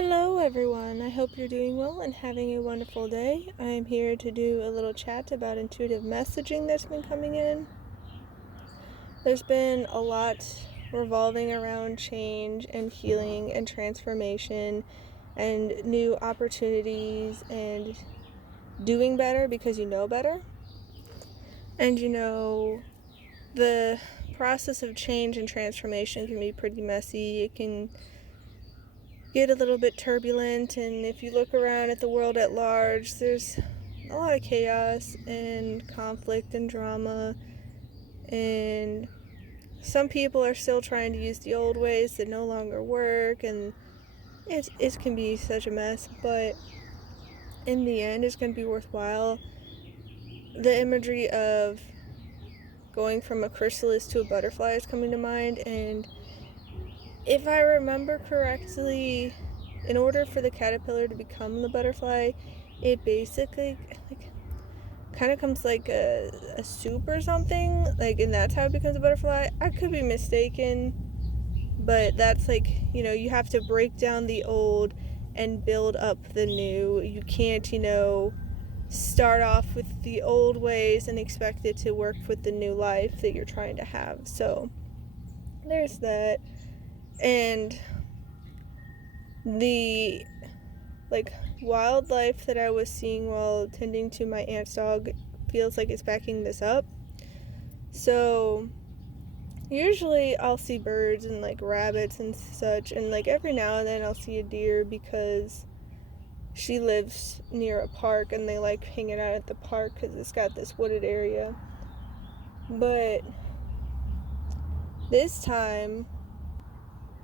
Hello everyone, I hope you're doing well and having a wonderful day. I am here to do a little chat about intuitive messaging that's been coming in. There's been a lot revolving around change and healing and transformation and new opportunities and doing better because you know better. And the process of change and transformation can be pretty messy. It can get a little bit turbulent, and if you look around at the world at large, there's a lot of chaos and conflict and drama, and some people are still trying to use the old ways that no longer work, and it can be such a mess, but in the end it's going to be worthwhile. The imagery of going from a chrysalis to a butterfly is coming to mind, and if I remember correctly, in order for the caterpillar to become the butterfly, it basically kind of comes like a soup or something, and that's how it becomes a butterfly. I could be mistaken, but that's you have to break down the old and build up the new. You can't, start off with the old ways and expect it to work with the new life that you're trying to have. So there's that. And the wildlife that I was seeing while tending to my aunt's dog feels like it's backing this up. So usually I'll see birds and rabbits and such, and every now and then I'll see a deer because she lives near a park and they like hanging out at the park because it's got this wooded area. But this time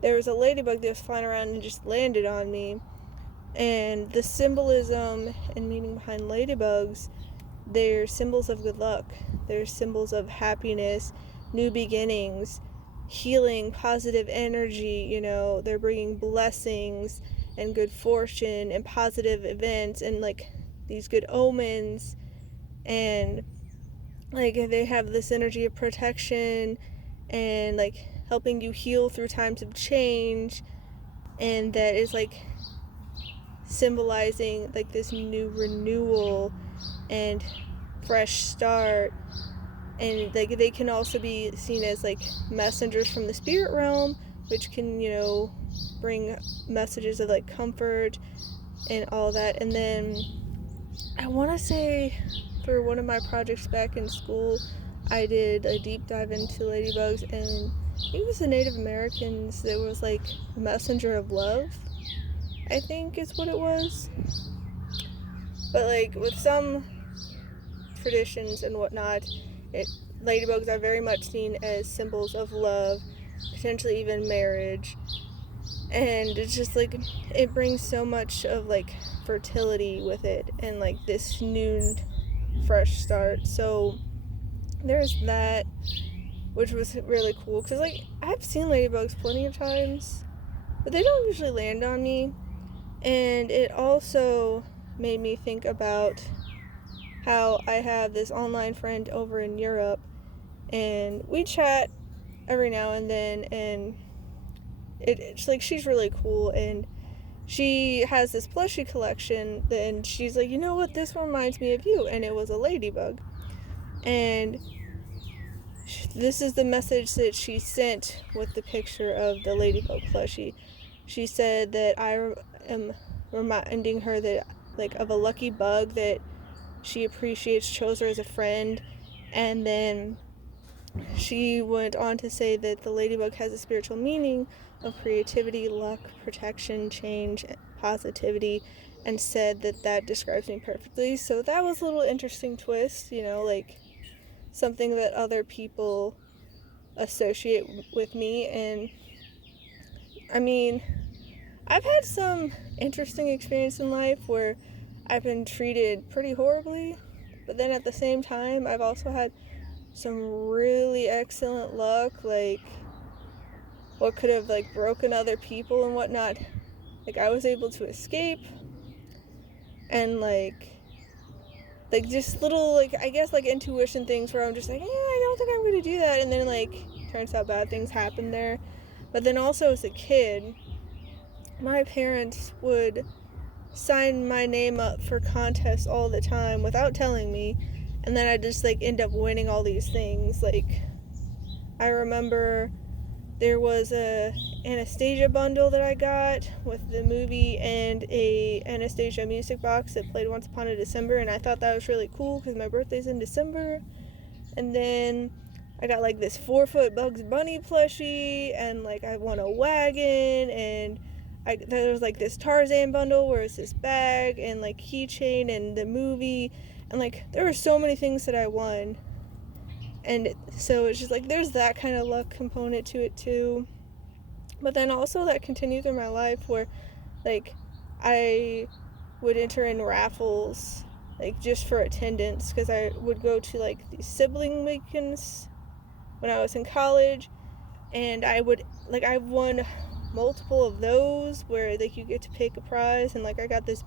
there was a ladybug that was flying around and just landed on me. And the symbolism and meaning behind ladybugs, they're symbols of good luck. They're symbols of happiness, new beginnings, healing, positive energy. They're bringing blessings and good fortune and positive events and these good omens. And they have this energy of protection and helping you heal through times of change. And that is symbolizing this new renewal and fresh start. And they can also be seen as messengers from the spirit realm, which can bring messages of comfort and all that. And then I want to say for one of my projects back in school, I did a deep dive into ladybugs, and it was the Native Americans that was a messenger of love, I think is what it was. But with some traditions and whatnot, ladybugs are very much seen as symbols of love, potentially even marriage. And it's just it brings so much of fertility with it and this new fresh start. So there's that, which was really cool because I've seen ladybugs plenty of times, but they don't usually land on me. And it also made me think about how I have this online friend over in Europe, and we chat every now and then, and it's she's really cool, and she has this plushie collection, and she's like, you know what, this reminds me of you, and it was a ladybug. And this is the message that she sent with the picture of the ladybug plushie. She said that I am reminding her that of a lucky bug that she appreciates, chose her as a friend. And then she went on to say that the ladybug has a spiritual meaning of creativity, luck, protection, change, positivity, and said that describes me perfectly. So that was a little interesting twist, something that other people associate with me. And I mean, I've had some interesting experience in life where I've been treated pretty horribly, but then at the same time I've also had some really excellent luck, what could have broken other people and whatnot. I was able to escape, and just little I guess intuition things where I'm just I don't think I'm going to do that, and then turns out bad things happen there. But then also as a kid, my parents would sign my name up for contests all the time without telling me, and then I just like end up winning all these things. Like, I remember there was a Anastasia bundle that I got with the movie and a Anastasia music box that played Once Upon a December, and I thought that was really cool because my birthday's in December. And then I got like this 4-foot Bugs Bunny plushie, and like I won a wagon, and there was like this Tarzan bundle where it's this bag and like keychain and the movie, and like there were so many things that I won. And so it's just like there's that kind of luck component to it too. But then also that continued through my life where like I would enter in raffles like just for attendance, because I would go to like these sibling weekends when I was in college, and I won multiple of those where like you get to pick a prize, and like I got this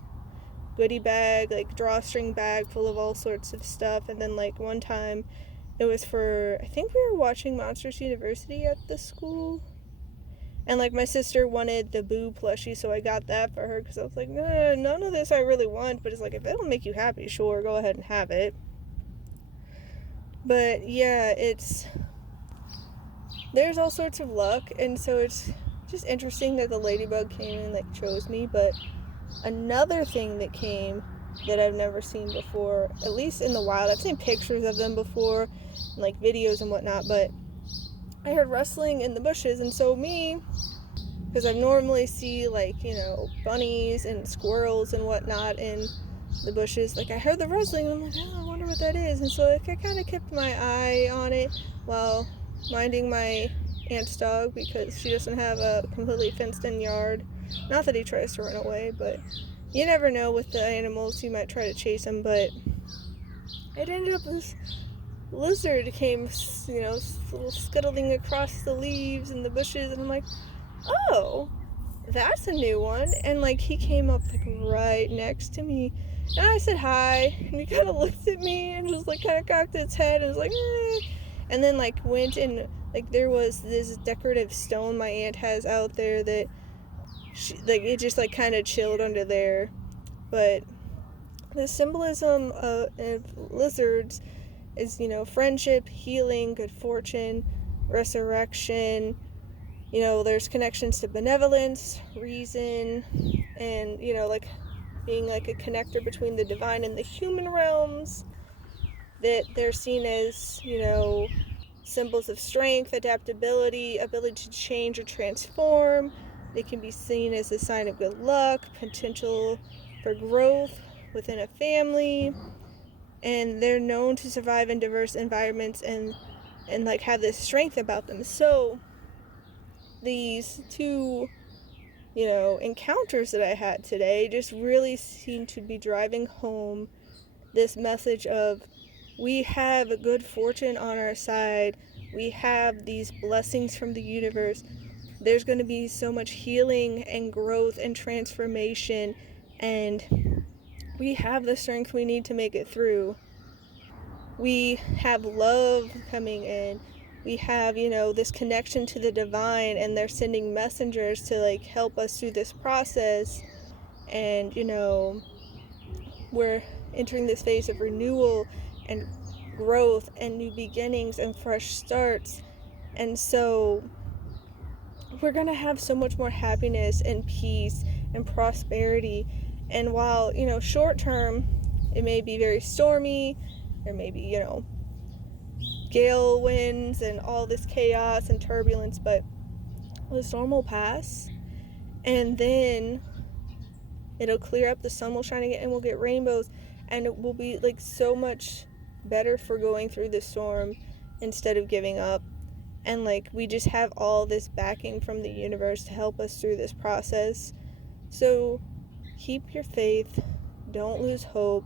goodie bag, like drawstring bag full of all sorts of stuff. And then like one time it was for, I think we were watching Monsters University at the school, and like my sister wanted the Boo plushie, so I got that for her because I was like, nah, none of this I really want, but it's like if it'll make you happy, sure, go ahead and have it. But yeah, there's all sorts of luck, and so it's just interesting that the ladybug came and like chose me. But another thing that came that I've never seen before, at least in the wild, I've seen pictures of them before, and, like videos and whatnot, but I heard rustling in the bushes, and so me, because I normally see like, bunnies and squirrels and whatnot in the bushes, like I heard the rustling and I'm like, oh, I wonder what that is. And so like I kind of kept my eye on it while minding my aunt's dog, because she doesn't have a completely fenced in yard. Not that he tries to run away, but you never know with the animals, you might try to chase him. But it ended up this lizard came, scuttling across the leaves and the bushes, and I'm like, oh, that's a new one. And like he came up like right next to me, and I said hi, and he kind of looked at me and just like kind of cocked its head and was like, eh. And then like went and like there was this decorative stone my aunt has out there that it just like kind of chilled under there. But the symbolism of lizards is, friendship, healing, good fortune, resurrection. There's connections to benevolence, reason, and, like being like a connector between the divine and the human realms. That they're seen as, symbols of strength, adaptability, ability to change or transform. They can be seen as a sign of good luck, potential for growth within a family, and they're known to survive in diverse environments and like have this strength about them. So these two, encounters that I had today just really seem to be driving home this message of we have a good fortune on our side. We have these blessings from the universe. There's going to be so much healing and growth and transformation, and we have the strength we need to make it through. We have love coming in. We have, this connection to the divine, and they're sending messengers to like help us through this process. And, we're entering this phase of renewal and growth and new beginnings and fresh starts. And so we're going to have so much more happiness and peace and prosperity. And while, short term, it may be very stormy, there may be, gale winds and all this chaos and turbulence, but the storm will pass, and then it'll clear up, the sun will shine again, and we'll get rainbows, and it will be like so much better for going through the storm instead of giving up. And like we just have all this backing from the universe to help us through this process. So keep your faith, don't lose hope,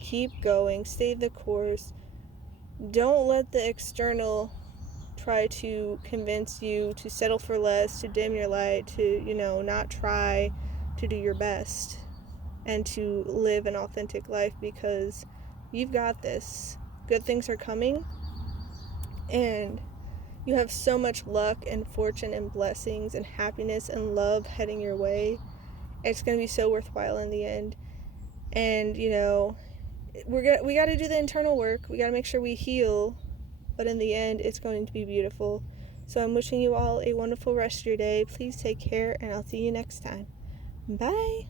keep going, stay the course. Don't let the external try to convince you to settle for less, to dim your light, to, not try to do your best and to live an authentic life, because you've got this. Good things are coming, and You have so much luck and fortune and blessings and happiness and love heading your way. It's going to be so worthwhile in the end. And, you know, we got to do the internal work. We got to make sure we heal. But in the end, it's going to be beautiful. So I'm wishing you all a wonderful rest of your day. Please take care, and I'll see you next time. Bye.